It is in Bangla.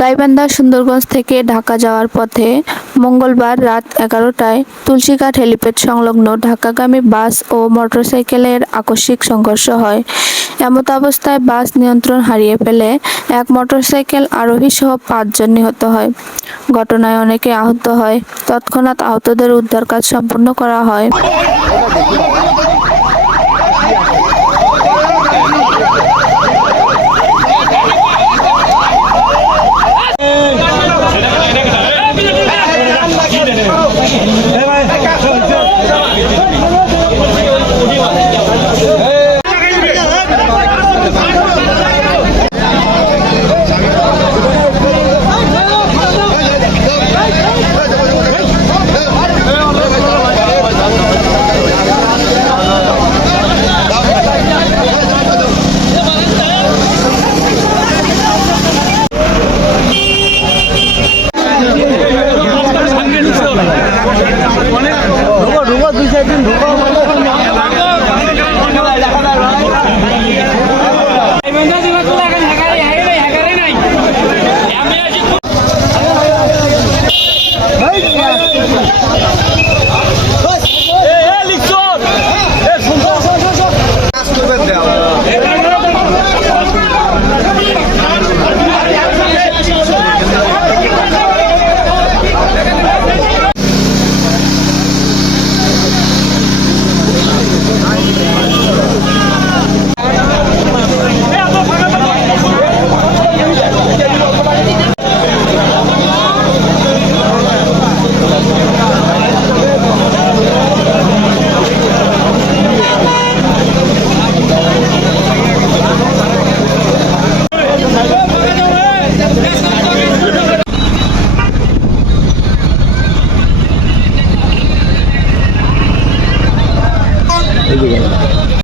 গাইবান্ধা সুন্দরগঞ্জ থেকে ঢাকা যাওয়ার পথে মঙ্গলবার রাত এগারোটায় তুলসীঘাট হেলিপ্যাড সংলগ্ন ঢাকাগামী বাস ও মোটরসাইকেলের আকস্মিক সংঘর্ষ হয়। এমত অবস্থায় বাস নিয়ন্ত্রণ হারিয়ে ফেলে এক মোটরসাইকেল আরোহী সহ পাঁচজন নিহত হয়। ঘটনায় অনেকে আহত হয়। তৎক্ষণাৎ আহতদের উদ্ধার কাজ সম্পন্ন করা হয়। quý vị